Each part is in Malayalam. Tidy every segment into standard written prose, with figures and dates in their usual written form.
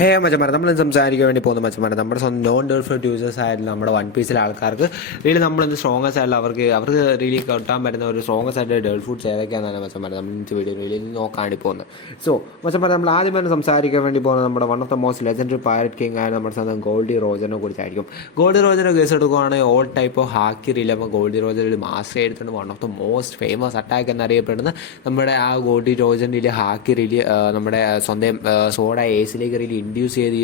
ഹേ മച്ചന്മാരെ നമ്മൾ സംസാരിക്കാൻ വേണ്ടി പോകുന്ന മച്ചന്മാരെ നമ്മുടെ സ്വന്തം നോൺ ഡെവലപ്ഡ് യൂസേഴ്സ് ആയിട്ടുള്ള നമ്മുടെ വൺ പീസിലെ ആൾക്കാർക്ക് റിയലി നമ്മളെന്ത് സ്ട്രോങ്ങസ്റ്റ് ആയിട്ടുള്ള അവർക്ക് റിയലി കിട്ടാൻ പറ്റുന്ന ഒരു സ്ട്രോങ്ങസ്റ്റ് ആയിട്ട് ഡെവലപ്പ് ഫുഡ്സ് ഏതൊക്കെയാണെന്നാണ് മച്ചന്മാരെ നമ്മൾ ഇന്നത്തെ വീഡിയോ റിയലി നോക്കാണ്ടി പോകുന്നത്. സോ മച്ചന്മാരെ നമ്മൾ ആദ്യം തന്നെ സംസാരിക്കാൻ വേണ്ടി പോകുന്നത് നമ്മുടെ one of the most legendary pirate king ആയ നമ്മുടെ സ്വന്തം ഗോൾഡി റോജറിനെ കുറിച്ചായിരിക്കും. ഗോൾഡി റോജറിനെ കേസ് എടുക്കുകയാണെങ്കിൽ ഓൾ ടൈപ്പ് ഓഫ് ഹാക്കി റിയലി അപ്പോൾ ഗോൾഡി റോജറിൽ മാസ്റ്റർ എടുത്തിട്ടുണ്ട്. One of the most famous attack എന്നറിയപ്പെടുന്ന നമ്മുടെ ആ ഗോൾഡി റോജറിൻ്റെ ഹാക്കി റിയലി നമ്മുടെ സ്വന്തം സോഡ ഏസിലേക്ക് റിയലി ഇൻഡ്യൂസ് ചെയ്ത്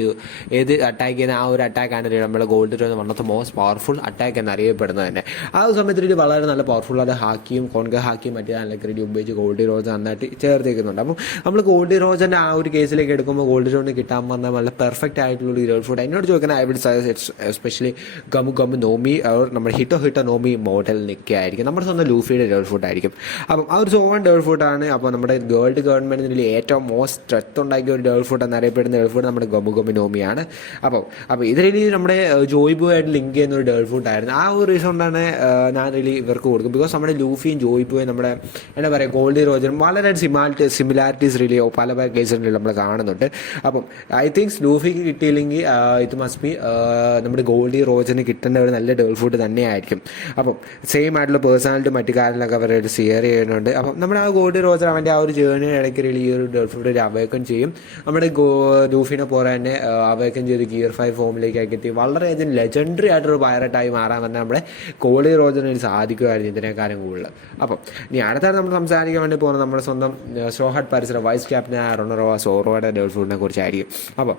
ഏത് അറ്റാക്ക് ചെയ്യുന്ന ആ ഒരു അറ്റാക്കാണ് നമ്മുടെ gold Roger one of the most powerful attack എന്നറിയപ്പെടുന്നത് തന്നെ. ആ ഒരു സമയത്ത് ഇത് വളരെ നല്ല പവർഫുൾ ആയ ഹാക്കിയും കോൺഗ ഹാക്കിയും മറ്റേ നല്ല ക്രീഡി ഉപയോഗിച്ച് ഗോൾഡി റോജർ നന്നായിട്ട് ചേർത്തേക്കുന്നുണ്ട്. അപ്പം നമ്മൾ ഗോൾഡി റോജറിൻ്റെ ആ ഒരു കേസിലേക്ക് എടുക്കുമ്പോൾ ഗോൾഡി റോജറിന് കിട്ടാൻ വന്ന നല്ല പെർഫെക്റ്റ് ആയിട്ടുള്ള ഒരു ഗേൾ ഫുഡ് എന്നോട് ചോദിക്കുന്നത് ഐ വിൽ സജസ്റ്റ് എസ്പെഷ്യലി ഗമു നോമി നമ്മുടെ ഹിട്ടോ നോമി മോഡൽ നിൽക്കുകയായിരിക്കും നമ്മുടെ സ്വന്തം ലൂഫിയുടെ ഗേൾ ഫുഡായിരിക്കും. അപ്പം ആ ഒരു സോവൻ ഗേൾ ഫുഡാണ്. അപ്പോൾ നമ്മുടെ വേൾഡ് ഗവൺമെൻറ്റിൽ ഏറ്റവും മോസ്റ്റ് സ്ട്രെത്ത് ഉണ്ടാക്കിയ ഒരു ഗേൾ ഫുഡ് എന്നറിയപ്പെടുന്ന ഗേൾ ഫുഡ് നമ്മുടെ ഗമു നോമിയാണ്. അപ്പോൾ ഇത് റിലി നമ്മുടെ ജോയ്ബുമായിട്ട് ലിങ്ക് ചെയ്യുന്ന ഒരു ഡേൾ ഫുഡായിരുന്നു. ആ ഒരു റീസൺ കൊണ്ടാണ് ഞാൻ റിലി ഇവർക്ക് കൊടുക്കും. ബിക്കോസ് നമ്മുടെ ലൂഫിയും ജോയ്ബുവും നമ്മുടെ എന്താ പറയുക ഗോൾഡി റോജറും വളരെ സിമിലാരിറ്റീസ് റിലി പല കേസുകളിൽ നമ്മൾ കാണുന്നുണ്ട്. അപ്പം ഐ തിങ്ക്സ് ലൂഫിക്ക് കിട്ടിയില്ലെങ്കിൽ ഇത് മസ്റ്റ് ബി നമ്മുടെ ഗോൾഡി റോജറിന് കിട്ടേണ്ട ഒരു നല്ല ഡേൾ ഫുഡ് തന്നെയായിരിക്കും. അപ്പം സെയിം ആയിട്ടുള്ള പേഴ്സണാലിറ്റി മറ്റു കാര്യങ്ങളൊക്കെ അവർ ഷെയർ ചെയ്യുന്നുണ്ട്. അപ്പം നമ്മുടെ ആ ഗോൾഡി റോജർ അവൻ്റെ ആ ഒരു ജേർണി ഇടയ്ക്ക് റിലി ഈ ഒരു ഡേൾ ഫുഡ് അവൈക്കൺ ചെയ്യും. നമ്മുടെ ലൂഫിനെ പോലെ തന്നെ അവൈക്കൺ ചെയ്ത് ഗിയർ 5 ഫോമിലേക്കൊക്കെ എത്തി വളരെയധികം ലെജൻഡറി ആയിട്ടൊരു പൈററ്റായി മാറാൻ തന്നെ നമ്മുടെ ഗോൾഡി റോജറിന് സാധിക്കുമായിരുന്നു ഇതിനേക്കാളും കൂടുതൽ. അപ്പം ഇനി അടുത്താണ് നമ്മൾ സംസാരിക്കാൻ വേണ്ടി പോകുന്നത് നമ്മുടെ സ്വന്തം സോഹട്ട് പരിസരം വൈസ് ക്യാപ്റ്റൻ റൊണറോ സോറോയുടെ ഡേൾ ഫുഡിനെ കുറിച്ചായിരിക്കും. അപ്പോൾ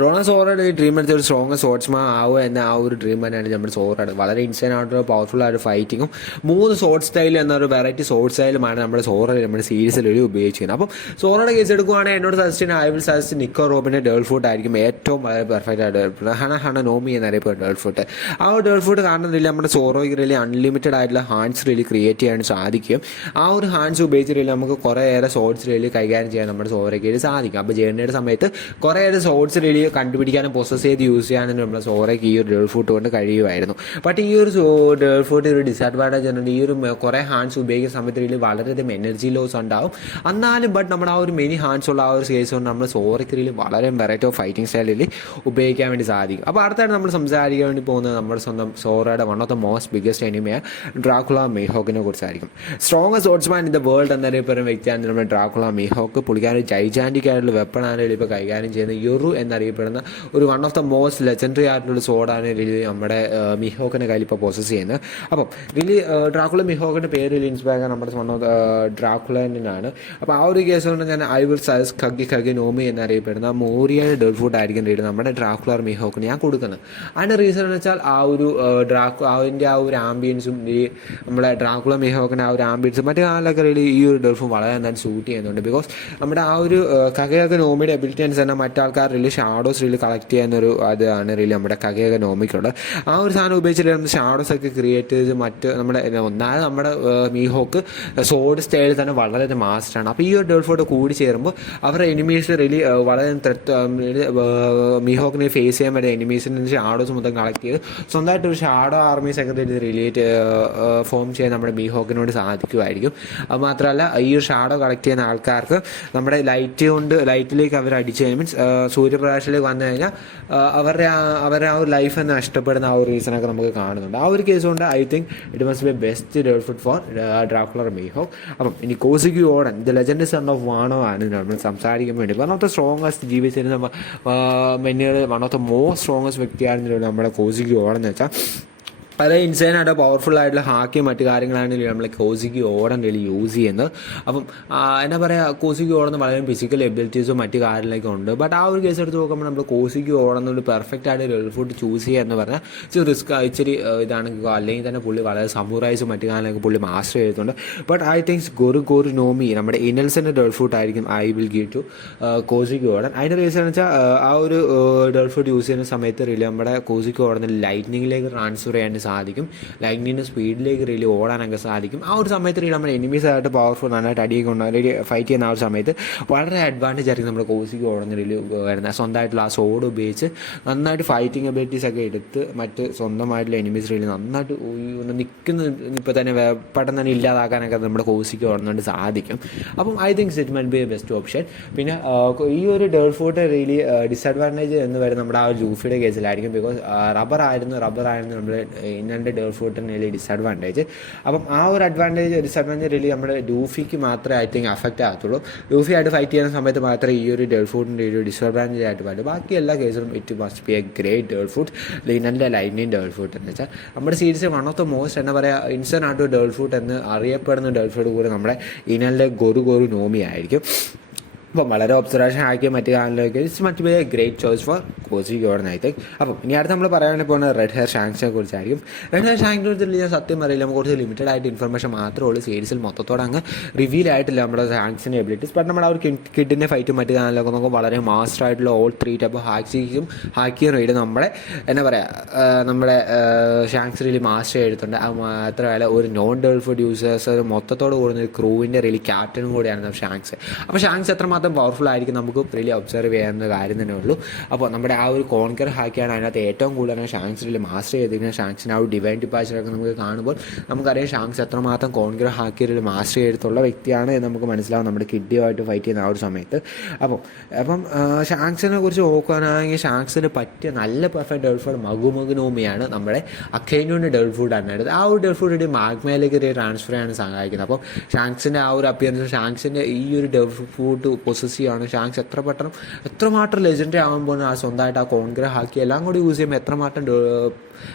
റോണ സോറയുടെ ഈ ഡ്രീം എടുത്ത ഒരു സ്ട്രോങ് സോർട്സ്മാൻ ആവുക എന്ന ആ ഒരു ഡ്രീം തന്നെയാണ് നമ്മുടെ സോറയുടെ വളരെ ഇൻസൈൻ ആയിട്ടുള്ള പവർഫുൾ ആയിട്ട് ഫൈറ്റിങ്ങും 3 സോർട്ട് സ്റ്റൈൽ എന്നൊരു വെറൈറ്റി സോർട്ട് സ്റ്റൈലുമാണ് നമ്മുടെ സോറയിൽ നമ്മുടെ സീരീസിൽ ഒരു ഉപയോഗിച്ചിരുന്നത്. അപ്പം സോറയുടെ കേസ് എടുക്കുകയാണെങ്കിൽ എന്നോട് സജസ്റ്റ് ചെയ്യുന്ന ഐ വിൽ സജസ്റ്റ് നിക്കോ റോബിൻ്റെ ഡേൾ ഫുഡ് ആയിരിക്കും ഏറ്റവും വളരെ പെർഫെക്റ്റ് ആയിട്ട് ഡേൾ ഫുഡ്. ഹണ നോമി എന്നറിയപ്പെടുന്ന ഡേൾ ഫുഡ്. ആ ഒരു ഡേൾ ഫുഡ് കാണുന്നില്ല നമ്മുടെ സോറോയ്ക്ക് റിയലി അൺലിമിറ്റഡ് ആയിട്ടുള്ള ഹാൻഡ്സ് റിയലി ക്രിയേറ്റ് ചെയ്യാൻ സാധിക്കും. ആ ഒരു ഹാൻഡ്സ് ഉപയോഗിച്ച് റിയലി നമുക്ക് കുറേയേറെ സോർട്സ് റിയലി കൈകാര്യം ചെയ്യാൻ നമ്മുടെ സോറയ്ക്ക് സാധിക്കും. അപ്പോൾ ജേർണിയുടെ സമയത്ത് കുറേയേറെ സോർട്സ് റിയലി കണ്ടുപിടിക്കാനും പ്രോസസ് ചെയ്ത് യൂസ് ചെയ്യാനും നമ്മൾ സോറയ്ക്ക് ഈ ഒരു ഡേൾ ഫുഡ് കൊണ്ട് കഴിയുമായിരുന്നു. ബട്ട് ഈ ഒരു ഡേൾ ഫുഡ് ഒരു ഡിസഡ്വാൻറ്റേജ് ഉണ്ട്. ഈ ഒരു കുറേ ഹാൻഡ്സ് ഉപയോഗിക്കുന്ന സമയത്ത് ഇതിൽ വളരെയധികം എനർജി ലോസ് ഉണ്ടാവും. എന്നാലും ബട്ട് നമ്മുടെ ആ ഒരു മെനി ഹാൻഡ്സ് ഉള്ള ആ ഒരു കേസ് കൊണ്ട് നമ്മൾ സോറയ്ക്ക് വളരെ വെറൈറ്റി ഓഫ് ഫൈറ്റിംഗ് സ്റ്റൈലിൽ ഉപയോഗിക്കാൻ വേണ്ടി സാധിക്കും. അപ്പോൾ അടുത്തായിട്ട് നമ്മൾ സംസാരിക്കാൻ വേണ്ടി പോകുന്നത് നമ്മുടെ സ്വന്തം സോറയുടെ one of the most biggest എനിമിയായ ഡ്രാക്കുള മീഹോക്കിനെ കുറിച്ചായിരിക്കും. Strongest swordsman in the world എന്നറിയപ്പെടുന്ന വ്യക്തിയാണ് നമ്മുടെ ഡ്രാക്കുള മീഹോക്ക്. പുള്ളിക്കാരൻ ജൈജാൻറ്റിക് ആയിട്ടുള്ള വെപ്പണാണ് ഇപ്പോൾ കൈകാര്യം ചെയ്യുന്നത്. യുറു എന്നറിയപ്പെടുന്ന ഒരു one of the most legendary ആയിട്ടുള്ള സോഡാണ് റിലി നമ്മുടെ മിഹോക്കിൻ്റെ കയ്യിൽ ഇപ്പോൾ പ്രോസസ് ചെയ്യുന്നത്. അപ്പം റിലി ഡ്രാക്കുള മിഹോക്കിൻ്റെ പേര് റിലി ഇൻസ്പയർ നമ്മുടെ വൺ ഓഫ് ഡ്രാക്കുളനാണ്. അപ്പോൾ ആ ഒരു കേസ് കൊണ്ട് ഞാൻ ഐ വിൽ സജസ്റ്റ് ഖഗി നോമി എന്നറിയപ്പെടുന്ന മോറിയയുടെ ഡേൾ ഫുഡ് ആയിരിക്കും റിലി നമ്മുടെ ഡ്രാക്കുളർ മിഹോക്കിന് ഞാൻ കൊടുക്കുന്നത്. അതിൻ്റെ റീസൺ എന്ന് വെച്ചാൽ ആ ഒരു അതിൻ്റെ ആ ഒരു ആംബിയൻസും ഈ നമ്മുടെ ഡ്രാക്കുള മിഹോക്കിൻ്റെ ആ ഒരു ആംബിയൻസും മറ്റു കാലമൊക്കെ റിലി ഈ ഒരു ഡേൾ ഫുഡ് വളരെ നന്നായി സൂട്ട് ചെയ്യുന്നുണ്ട്. ബിക്കോസ് നമ്മുടെ ആ ഒരു ഖഗി നോമിയുടെ എബിലിറ്റി അനുസരിച്ച് മറ്റാൾക്കാർ റിലി ഷാഡോസ് റിലി കളക്ട് ചെയ്യാനൊരു അതാണ് റിയലി നമ്മുടെ കഗയൊക്കെ നോമിക്കുണ്ട്. ആ ഒരു സാധനം ഉപയോഗിച്ചിട്ട് നമ്മൾ ഷാഡോസ് ഒക്കെ ക്രിയേറ്റ് ചെയ്ത് മറ്റ് നമ്മുടെ ഒന്നാമത് നമ്മുടെ മീഹോക്ക് സോഡ് സ്റ്റൈൽ തന്നെ വളരെ മാസ്റ്ററാണ്. അപ്പോൾ ഈ ഒരു ഡേൾ ഫുഡ് കൂടി ചേരുമ്പോൾ അവരുടെ എനിമീസ് റിയലി വളരെ മീഹോക്കിനെ ഫേസ് ചെയ്യാൻ പറ്റിയ എനിമീസിന് ഷാഡോസ് മൊത്തം കളക്ട് ചെയ്ത് സ്വന്തമായിട്ട് ഒരു ഷാഡോ ആർമീസ് ഒക്കെ റിലേറ്റ് ഫോം ചെയ്യാൻ നമ്മുടെ മീഹോക്കിനോട് സാധിക്കുമായിരിക്കും. അത് മാത്രമല്ല ഈ ഒരു ഷാഡോ കളക്ട് ചെയ്യുന്ന ആൾക്കാർക്ക് നമ്മുടെ ലൈറ്റിലേക്ക് അവർ അടിച്ച് മീൻസ് സൂര്യപ്രകാശത്തിലേക്ക് വന്നു കഴിഞ്ഞാൽ അവരുടെ ആ ഒരു ലൈഫ് എന്ന് നഷ്ടപ്പെടുന്ന ആ ഒരു റീസണൊക്കെ നമുക്ക് കാണുന്നുണ്ട്. ആ ഒരു കേസ് കൊണ്ട് I think it must be best devil fruit for Dracule Mihawk. അപ്പം ഇനി Kozuki Oden the legend son of Wano ആണ് നമ്മൾ സംസാരിക്കാൻ വേണ്ടി വൺ ഓഫ് ദ സ്ട്രോങ്ങസ്റ്റ് ജീവിച്ചിരുന്ന one of the most strongest വ്യക്തിയായിരുന്നു നമ്മുടെ കോസിഗി ഓഡൻ എന്ന് വെച്ചാൽ പല ഇൻസൈനായിട്ട് പവർഫുൾ ആയിട്ടുള്ള ഹാക്കിയും മറ്റു കാര്യങ്ങളാണ് നമ്മൾ കോസിഗി ഓടൻ റിയലി യൂസ് ചെയ്യുന്നത്. അപ്പം എന്താ പറയുക കോസിഗി ഓടുന്ന വളരെ ഫിസിക്കൽ എബിലിറ്റീസും മറ്റു കാര്യങ്ങളൊക്കെ ഉണ്ട്. ബട്ട് ആ ഒരു കേസ് എടുത്ത് നോക്കുമ്പോൾ നമ്മൾ കോസിഗി ഓടുന്നൊരു പെർഫെക്റ്റ് ആയിട്ട് ഡേൾ ഫുഡ് ചൂസ് ചെയ്യുക എന്ന് പറഞ്ഞാൽ ഇച്ചിരി റിസ്ക് ഇച്ചിരി ഇതാണ്. അല്ലെങ്കിൽ തന്നെ പുള്ളി വളരെ സമുറൈസും മറ്റു കാര്യങ്ങളൊക്കെ പുള്ളി മാസ്റ്റർ ചെയ്തിട്ടുണ്ട്. ബട്ട് ഐ തിങ്ക്സ് ഗോറു നോമി നമ്മുടെ ഇനൽസിൻ്റെ ഡേൾ ഫുഡ് ആയിരിക്കും ഐ വിൽ ഗീവ് ടു കോസിഗി ഓടൻ. അതിൻ്റെ റീസൺ എന്ന് വെച്ചാൽ ആ ഒരു ഡേൾ ഫുഡ് യൂസ് ചെയ്യുന്ന സമയത്ത് റിയലി നമ്മുടെ കോസിഗി ഓടുന്ന ലൈറ്റ്നിങ്ങിലേക്ക് ട്രാൻസ്ഫർ ചെയ്യാൻ സാധിക്കും. ലൈറ്റ്നിങ്ങിൻ്റെ സ്പീഡിലേക്ക് റിയലി ഓടാനൊക്കെ സാധിക്കും. ആ ഒരു സമയത്ത് റിയലി നമ്മുടെ എനിമീസായിട്ട് പവർഫുൾ നന്നായിട്ട് അടിയൊക്കെ ഉണ്ടാകും റിയലി ഫൈറ്റ് ചെയ്യുന്ന ആ ഒരു സമയത്ത് വളരെ അഡ്വാൻറ്റേജ് ആയിരിക്കും നമ്മുടെ കോസിക്ക് ഓടുന്ന റിയലി വരുന്നത്. സ്വന്തമായിട്ടുള്ള ആ സോഡ് ഉപയോഗിച്ച് നന്നായിട്ട് ഫൈറ്റിംഗ് എബിലിറ്റീസ് ഒക്കെ എടുത്ത് മറ്റ് സ്വന്തമായിട്ടുള്ള എനിമീസ് റിയലി നന്നായിട്ട് നിൽക്കുന്ന ഇപ്പോൾ തന്നെ പെട്ടെന്ന് തന്നെ ഇല്ലാതാക്കാനൊക്കെ നമ്മുടെ കോസിക്ക് ഓടുന്നതുകൊണ്ട് സാധിക്കും. അപ്പം I think it might be A best option. പിന്നെ ഈ ഒരു ഡേൾഫോർട്ട് റിയലി ഡിസഡ്വാൻറ്റേജ് എന്ന് പറയുന്നത് നമ്മുടെ ആ ഒരു ലൂഫിയുടെ കേസിലായിരിക്കും. ബിക്കോസ് റബ്ബറായിരുന്നു നമ്മുടെ ഇന്നൻ്റെ ഡേൾഫോർട്ടിന് റിയലി ഡിസഡ്വാൻറ്റേജ്. അപ്പം ആ ഒരു ഡിസഡ്വാൻറ്റേജ് റിയലി നമ്മുടെ ലൂഫിക്ക് മാത്രമേ ഐ തിങ്ക് അഫക്റ്റ് ആകത്തുള്ളൂ. ലൂഫി ആയിട്ട് ഫൈറ്റ് ചെയ്യുന്ന സമയത്ത് മാത്രമേ ഈ ഒരു ഡേൾഫോർട്ടിൻ്റെ ഒരു ഡിസഡ്വാൻറ്റേജ് ആയിട്ട് പറ്റും. ബാക്കി എല്ലാ കേസിലും it must be a great devil fruit. ഇന്നൻ്റെ ലൈനിങ് ഡേൾഫോർട്ട് എന്ന് വെച്ചാൽ നമ്മുടെ series one of the most എന്താ പറയുക ഇൻസ്റ്റൻ്റ് ആയിട്ട് ഡേൾഫോർട്ട് എന്ന് അറിയപ്പെടുന്ന ഡേൾഫോർട്ട് കൂടി നമ്മുടെ ഇനലിലെ ഗൊറു നോമി ആയിരിക്കും. അപ്പം വളരെ ഒബ്സർവേഷൻ ആക്കിയ മറ്റു കാലിലേക്ക് it's must be a great choice for കോസി ഗോർഡൻ ഐ തിങ്ക്. അപ്പം ഇനി അടുത്ത് നമ്മൾ പറയാൻ വേണ്ടി പോകുന്നത് റെഡ് ഹെയർ ഷാങ്സിനെ കുറിച്ചായിരിക്കും. റെഡ് ഹെയർ ഷാങ്കിനെ കുറിച്ച് ഞാൻ സത്യം അറിയില്ല, നമുക്ക് കുറച്ച് ലിമിറ്റഡ് ആയിട്ട് ഇൻഫർമേഷൻ മാത്രമേ ഉള്ളൂ. സീരീസിൽ മൊത്തത്തോടെ അങ്ങ് റിവീൽ ആയിട്ടില്ല നമ്മുടെ ഷാങ്സിൻ്റെ എബിലിറ്റീസ്. ബട്ട് നമ്മുടെ ആ ഒരു കിഡിൻ്റെ ഫൈറ്റും മറ്റു കാലിലൊക്കെ നമുക്ക് വളരെ മാസ്റ്റർ ആയിട്ടുള്ള ഓൾ 3 ടൈപ്പ് ഹാക്കിയും റൈഡ് നമ്മുടെ എന്താ പറയുക നമ്മുടെ ഷാങ്സ് റിയലി മാസ്റ്റർ ചെയ്തിട്ടുണ്ട്. മാത്രമല്ല ഒരു നോൺ ഡേൾഫോർട്ട് യൂസേഴ്സ് ഒരു മൊത്തത്തോട് കൂടുന്ന ഒരു ക്രൂവിൻ്റെ റിയലി ക്യാപ്റ്റനും കൂടിയാണ് ഷാങ്സ്. അപ്പോൾ ഷാങ്സ് എത്രമാത്രം പവർഫുൾ ആയിരിക്കും നമുക്ക് റിയലി ഒബ്സർവ് ചെയ്യാവുന്ന കാര്യം തന്നെ ഉള്ളൂ. അപ്പോൾ നമ്മുടെ ആ ഒരു കോൺകർ ഹാക്കിയാണ് അതിനകത്ത് ഏറ്റവും കൂടുതൽ ഷാങ്സ് റിയലി മാസ്റ്റർ ചെയ്തിരിക്കുന്നത്. ഷാങ്സിന് ആ ഒരു ഡിവൈൻ ഡിപ്പാച്ചറൊക്കെ നമുക്ക് കാണുമ്പോൾ നമുക്കറിയാം ഷാങ്സ് എത്രമാത്രം കോൺകർ ഹാക്കി റിയലി മാസ്റ്റർ ചെയ്തിട്ടുള്ള വ്യക്തിയാണ് എന്ന് നമുക്ക് മനസ്സിലാവും നമ്മുടെ കിഡിയുമായിട്ട് ഫൈറ്റ് ചെയ്യുന്ന ആ ഒരു സമയത്ത്. അപ്പം ഷാങ്സിനെ കുറിച്ച് നോക്കുകയാണെങ്കിൽ ഷാങ്സിന് പറ്റിയ നല്ല പെർഫെക്റ്റ് ഡേൾഫോർട്ട് മഗുനോമിയാണ് നമ്മുടെ അക്കൈനോൻ്റെ ഡേൾഫോർട്ട് ആണ് എടുത്തത്. ആ ഒരു ഡേൾഫോർട്ട് മാഗ്മയിലേക്ക് ട്രാൻസ്ഫർ ചെയ്യാൻ സഹായിക്കുന്നത്. അപ്പം ഷാങ്സിൻ്റെ ആ ഒരു അപ്പിയറൻസ് ഷാങ്സിൻ്റെ ഈ ഒരു ഡേൾഫോർട്ട് പൊസസ് ചെയ്യുകയാണ്. ഷാങ്സ് എത്രമാത്രം ലെജൻഡറി ആകുമ്പോൾ ആ സ്വന്തമായിട്ട് ആ കോൺഗ്ര ഹാക്കി എല്ലാം കൂടി യൂസ് ചെയ്യുമ്പോൾ എത്രമാത്രം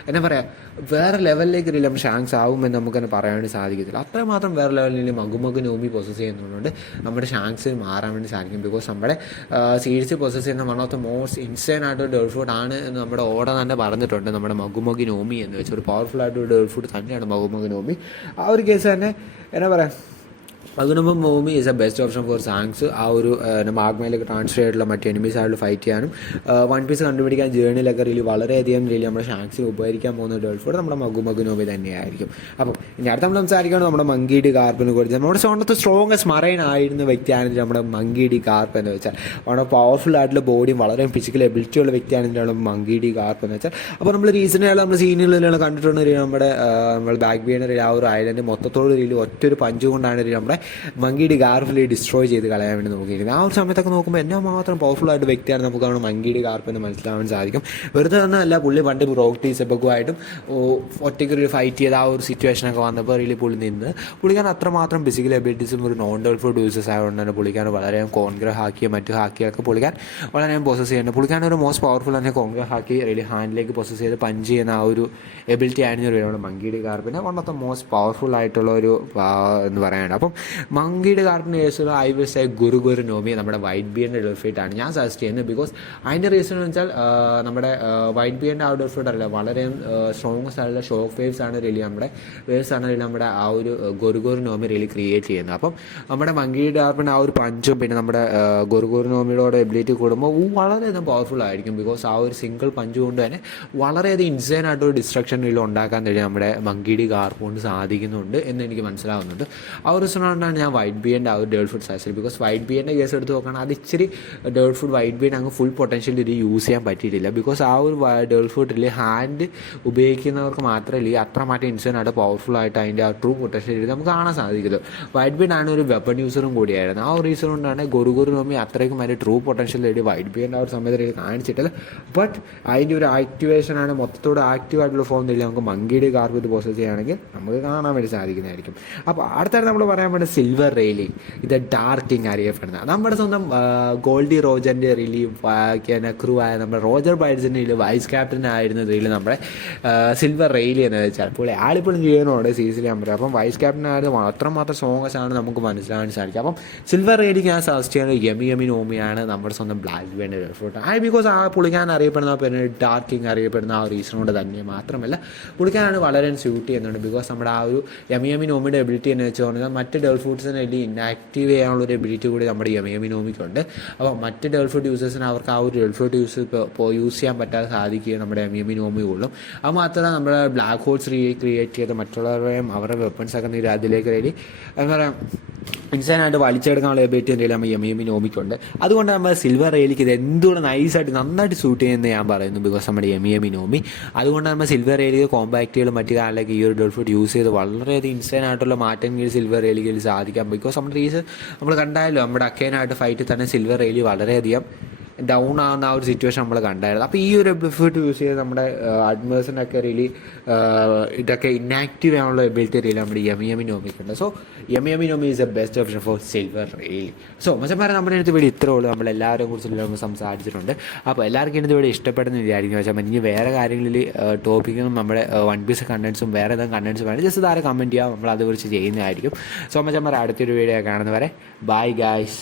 എന്താ പറയുക വേറെ ലെവലിലേക്ക് റിയലി ഷാങ്സ് ആകുമെന്ന് നമുക്കെന്നെ പറയാൻ വേണ്ടി സാധിക്കത്തില്ല. അത്രമാത്രം വേറെ ലെവലിൽ മഗുനോമി പൊസസ് ചെയ്യുന്നതുകൊണ്ട് നമ്മുടെ ഷാങ്സ് മാറാൻ വേണ്ടി സാധിക്കും. ബിക്കോസ് നമ്മുടെ സീരീസ് പൊസസ് ചെയ്യുന്ന one of the most insane ആയിട്ടൊരു ഡേൾഫോർട്ട് ആണ് എന്ന് നമ്മുടെ ഓർഡർ തന്നെ പറഞ്ഞിട്ടുണ്ട്. നമ്മുടെ മഗുനോമി എന്ന് വെച്ചാൽ ഒരു പവർഫുൾ ആയിട്ടൊരു ഡേൾഫോർട്ട് തന്നെയാണ് മഗുനോമി. ആ ഒരു കേസ് തന്നെ എന്നാ പറയുക മഗുനോമി is a best option for Shanks. ആ ഒരു മാഗ്മയിലേക്ക് ട്രാൻസ്ഫർ ചെയ്തിട്ടുള്ള മറ്റ് എനിമീസ് ആയിട്ട് ഫൈറ്റ് ചെയ്യാനും വൺ പീസ് കണ്ടുപിടിക്കാൻ ജേണിയിലൊക്കെ റിയലി വളരെയധികം റിയലി നമ്മുടെ ഷാങ്സിന് ഉപകരിക്കാൻ പോകുന്ന ഡേൾഫോർട്ട് നമ്മുടെ മഗുനോമി തന്നെയായിരിക്കും. അപ്പം ഇനി അടുത്ത് നമ്മൾ സംസാരിക്കുകയാണ് നമ്മുടെ മങ്കി ഡി കാർപ്പിനെ കുറിച്ച്. നമ്മുടെ സ്വന്തത്തെ സ്ട്രോങ്ങസ്റ്റ് മറൈൻ ആയിരുന്ന വ്യക്തിയാണെങ്കിൽ നമ്മുടെ മങ്കി ഡി കാർപ്പ് എന്ന് വെച്ചാൽ വളരെ പവർഫുൾ ആയിട്ടുള്ള ബോഡിയും വളരെ ഫിസിക്കൽ എബിലിറ്റി ഉള്ള വ്യക്തിയാണെങ്കിൽ മങ്കി ഡി കാർപ്പ് എന്ന് വെച്ചാൽ. അപ്പോൾ നമ്മൾ റീസെൻ്റായിട്ട് നമ്മൾ സീനിയറിലാണ് കണ്ടിട്ടുണ്ട് നമ്മുടെ ബാക്ക് ബിയണർ ആ ഒരു ഐലൻഡ് മൊത്തത്തോട് രീതിയിൽ ഒറ്റൊരു പഞ്ച് കൊണ്ടാണ് നമ്മുടെ മങ്കി ഡി കാർപ്പിൽ ഡിസ്ട്രോയ് ചെയ്ത് കളയാൻ വേണ്ടി നോക്കിയിരിക്കുന്നത്. ആ ഒരു സമയത്തൊക്കെ നോക്കുമ്പോൾ എന്നാ മാത്രം പവർഫുൾ ആയിട്ട് വ്യക്തിയാണ് നമുക്ക് അവിടെ മങ്കി ഡി കാർപ്പ് എന്ന് മനസ്സിലാവാൻ സാധിക്കും. വെറുതെ തന്നെ അല്ല, പുള്ളി പണ്ട് റോക്ടി സെബക്കുമായിട്ടും ഒറ്റയ്ക്കൊരു ഫൈറ്റ് ചെയ്ത ആ ഒരു സിറ്റുവേഷനൊക്കെ വന്നപ്പോൾ റിയലി പുള്ളി നിന്ന് പുള്ളിക്കാൻ അത്രമാത്രം ഫിസിക്കൽ എബിലിറ്റീസും ഒരു നോൺ ഡേൾഫോർട്ട് യൂസേഴ്സ് ആയതുകൊണ്ട് തന്നെ പുള്ളിക്കാൻ വളരെ കോൺഗ്ര ഹാക്കിയ മറ്റു ഹാക്കിയൊക്കെ പുള്ളിക്കാൻ വളരെ പൊസസ് ചെയ്യുന്നുണ്ട്. പുള്ളിക്കാൻ ഒരു മോസ്റ്റ് പവർഫുൾ തന്നെ കോൺഗ്ര ഹാക്കി റിയലി ഹാൻഡിലേക്ക് പൊസസ് ചെയ്ത് പഞ്ച് ചെയ്യുന്ന ആ ഒരു എബിലിറ്റി ആയിരുന്നു നമ്മുടെ മങ്കി ഡി കാർപ്പിന് one of the most powerful ആയിട്ടുള്ള ഒരു എന്ന് പറയാനുണ്ട്. അപ്പം മങ്കിയുടെ കാർപ്പിൻ്റെ കേസിൽ ഐ വിൽ സേ ഗുരുനോമി നമ്മുടെ വൈറ്റ് ബിയറിൻ്റെ ഡെൽഫേറ്റ് ആണ് ഞാൻ സജസ്റ്റ് ചെയ്യുന്നത്. ബിക്കോസ് അതിൻ്റെ റീസൺ എന്ന് വെച്ചാൽ നമ്മുടെ വൈറ്റ് ബിയറിൻ്റെ ആ ഡെൽഫേറ്റ് അല്ല വളരെ സ്ട്രോങ്സ്റ്റ് ആയിട്ടുള്ള ഷോക്ക് വേവ്സ് ആണ് റിയലി നമ്മുടെ ആ ഒരു ഗുരുനോമി റിയലി ക്രിയേറ്റ് ചെയ്യുന്നത്. അപ്പം നമ്മുടെ മങ്കിയുടെ കാർപ്പിൻ്റെ ആ ഒരു പഞ്ചും പിന്നെ നമ്മുടെ ഗുരുനോമിയുടെ എബിലിറ്റി കൂടുമ്പോൾ വളരെയധികം പവർഫുൾ ആയിരിക്കും. ബിക്കോസ് ആ ഒരു സിംഗിൾ പഞ്ച് കൊണ്ട് തന്നെ വളരെയധികം ഇൻസൈൻ ആയിട്ടൊരു ഡിസ്ട്രക്ഷൻ റിയൽ ഉണ്ടാക്കാൻ വേണ്ടി നമ്മുടെ മങ്കിയുടെ കാർപ്പ് കൊണ്ട് സാധിക്കുന്നുണ്ട് എന്ന് എനിക്ക് മനസ്സിലാവുന്നുണ്ട്. ആ ഒരു റീസൺ കൊണ്ടാണ് ഞാൻ വൈറ്റ് ബിയറിൻ്റെ ആ ഒരു ഡേൾഫുഡ് സജസ്റ്റ്. ബിക്കോസ് വൈറ്റ് ബിയറിൻ്റെ കേസ് എടുത്ത് നോക്കുകയാണെങ്കിൽ അത് ഇച്ചിരി ഡേൾഫുഡ് വൈറ്റ് ബിയറിന് അങ്ങ് ഫുൾ പൊട്ടൻഷ്യൽ ഇത് യൂസ് ചെയ്യാൻ പറ്റിയിട്ടില്ല. ബിക്കോസ് ആ ഒരു ഡേൾഫുഡിൽ ഹാൻഡ് ഉപയോഗിക്കുന്നവർക്ക് മാത്രമല്ല അത്രമാറ്റം ഇൻസൈനായിട്ട് പവർഫുൾ ആയിട്ട് അതിൻ്റെ ആ ട്രൂ പൊട്ടൻഷ്യൽ നമുക്ക് കാണാൻ സാധിക്കുന്നത്. വൈറ്റ് ബിയറാണ് ഒരു വെപ്പൺ യൂസറും കൂടിയായിരുന്നു. ആ ഒരു റീസൺ കൊണ്ടാണ് ഗുരുനോമി അത്രയ്ക്കും അതിൻ്റെ ട്രൂ പൊട്ടൻഷ്യൽ നേടി വൈറ്റ് ബിയറിൻ്റെ ആ ഒരു സമയത്ത് കാണിച്ചിട്ടില്ല. ബട്ട് അതിൻ്റെ ഒരു ആക്ടിവേഷനാണ് മൊത്തത്തോടെ ആക്റ്റീവായിട്ടുള്ള ഫോം തന്നെ നമുക്ക് മങ്കിയുടെ കാർപ്പ് ഇത് പോസസ് ചെയ്യുകയാണെങ്കിൽ നമുക്ക് കാണാൻ വേണ്ടി സാധിക്കുന്നതായിരിക്കും. അപ്പോൾ അടുത്തായിട്ട് നമ്മൾ പറയാൻ വേണ്ടി സിൽവർ റെയിലി ഇത് ഡാർക്ക് കിങ് അറിയപ്പെടുന്നത് നമ്മുടെ സ്വന്തം ഗോൾഡി റോജറിൻ്റെ റിലീവ് ക്രൂ ആയ നമ്മുടെ റോജർ ബൈഡ്സിൻ്റെ വൈസ് ക്യാപ്റ്റൻ ആയിരുന്ന റിലീവ് നമ്മുടെ സിൽവർ റെയിലി എന്ന് വെച്ചാൽ പുള്ളി ആളിപ്പോഴും ചെയ്യുന്നുണ്ട് സീസണിൽ നമ്പർ. അപ്പം വൈസ് ക്യാപ്റ്റൻ ആയിരുന്നു അത്രമാത്രം സ്ട്രോങ്സ് ആണ് നമുക്ക് മനസ്സിലാക്കാൻ സാധിക്കും. അപ്പം സിൽവർ റെയിലിക്ക് ഞാൻ സജസ്റ്റ് ചെയ്യുന്നത് യമി നോമിയാണ് നമ്മുടെ സ്വന്തം ബ്ലാക്ക് ബിയറിൻ്റെ ഡെൽഫോർട്ട്. ബിക്കോസ് ആ പുള്ളിക്കാൻ അറിയപ്പെടുന്ന പിന്നെ ഡാർക്ക് കിങ് അറിയപ്പെടുന്ന ആ ഒരു റീസൺ കൊണ്ട് തന്നെ മാത്രമല്ല പുള്ളിക്കാനാണ് വളരെ സ്യൂട്ട് ചെയ്യുന്നുണ്ട്. ബിക്കോസ് നമ്മുടെ ആ ഒരു യമി നോമിയുടെ എബിലിറ്റി എന്ന് വെച്ച് പറഞ്ഞാൽ മറ്റ് ഡേൾ ഫുഡ്സിനെ വേണ്ടി ഇനാക്റ്റീവ് ചെയ്യാനുള്ള ഒരു എബിലിറ്റി കൂടി നമ്മുടെ യമി നോമിക്കുണ്ട്. അപ്പോൾ മറ്റ് ഡേൾ ഫുഡ് യൂസേഴ്സിന് അവർക്ക് ആ ഒരു ഡേൾ ഫുഡ് യൂസ് ചെയ്യാൻ പറ്റാതെ സാധിക്കുകയും നമ്മുടെ യമി നോമി ഉള്ളും. അത് മാത്രമല്ല നമ്മുടെ ബ്ലാക്ക് ഹോൾസ് ക്രിയേറ്റ് ചെയ്ത് മറ്റുള്ളവരെയും അവരുടെ വെപ്പൺസൊക്കെ നീര് അതിലേക്ക് റെഡി എന്താ പറയുക ഇൻസാനായിട്ട് വലിച്ചെടുക്കാനുള്ള എബിലിറ്റി എന്തെങ്കിലും നമ്മൾ യമി നോമിക്കുണ്ട്. അതുകൊണ്ട് നമ്മൾ സിൽവർ റെയിലേക്ക് ഇത് എന്തുകൊണ്ട് നൈസായിട്ട് നന്നായിട്ട് സൂട്ട് ചെയ്യുന്നത് ഞാൻ പറയുന്നു, ബിക്കോസ് നമ്മുടെ യമി നോമി. അതുകൊണ്ട് നമ്മൾ സിൽവർ റെയിലേക്ക് കോമ്പാക്റ്റുകളും മറ്റു കാലിലേക്ക് ഈ ഒരു ഡേൾ ഫുഡ് യൂസ് ചെയ്ത് വളരെയധികം ഇൻസ്റ്റൻ്റായിട്ടുള്ള മാറ്റങ്ങൾ സിൽവർ റെയിലേക്ക് സാധിക്കാം. ബിക്കോസ് നമ്മുടെ റീസൺ നമ്മൾ കണ്ടായല്ലോ, നമ്മുടെ അക്കേനായിട്ട് ഫൈറ്റിൽ തന്നെ സിൽവർ റെയിൽ വളരെയധികം ഡൗൺ ആവുന്ന ആ ഒരു സിറ്റുവേഷൻ നമ്മൾ കണ്ടായിരുന്നു. അപ്പോൾ ഈ ഒരു എബിലിറ്റി യൂസ് ചെയ്ത് നമ്മുടെ അഡ്മേഴ്സിനൊക്കെ റിയലി ഇതൊക്കെ ഇനാക്റ്റീവ് ആവാനുള്ള എബിലിറ്റി റിയലി നമ്മുടെ യമി നോമിക്കുണ്ട്. സോ യമി നോമി is a best option for Silvers Rayleigh. So മച്ചന്മാരെ നമ്മുടെ അടുത്ത് വീഡിയോ ഇത്രേ ഉള്ളൂ. നമ്മളെല്ലാവരും കുറിച്ച് നമ്മൾ സംസാരിച്ചിട്ടുണ്ട്. അപ്പോൾ എല്ലാവർക്കും ഇതിൻ്റെ വീഡിയോ ഇഷ്ടപ്പെടുന്ന വിചാരിക്കും. വെച്ചാൽ ഇനി വേറെ കാര്യങ്ങളിൽ ടോപ്പിക്കും നമ്മുടെ വൺ പീസ് കണ്ടൻസും വേറെ ഏതെങ്കിലും കണ്ടൻസും വേണം ജസ്റ്റ് താരം കമൻറ്റ് ചെയ്യാം, നമ്മൾ അതേക്കുറിച്ച് ചെയ്യുന്നതായിരിക്കും. സോ മച്ചന്മാരെ അടുത്തൊരു വീഡിയോ കാണുന്നവരെ ബൈ ഗൈസ്.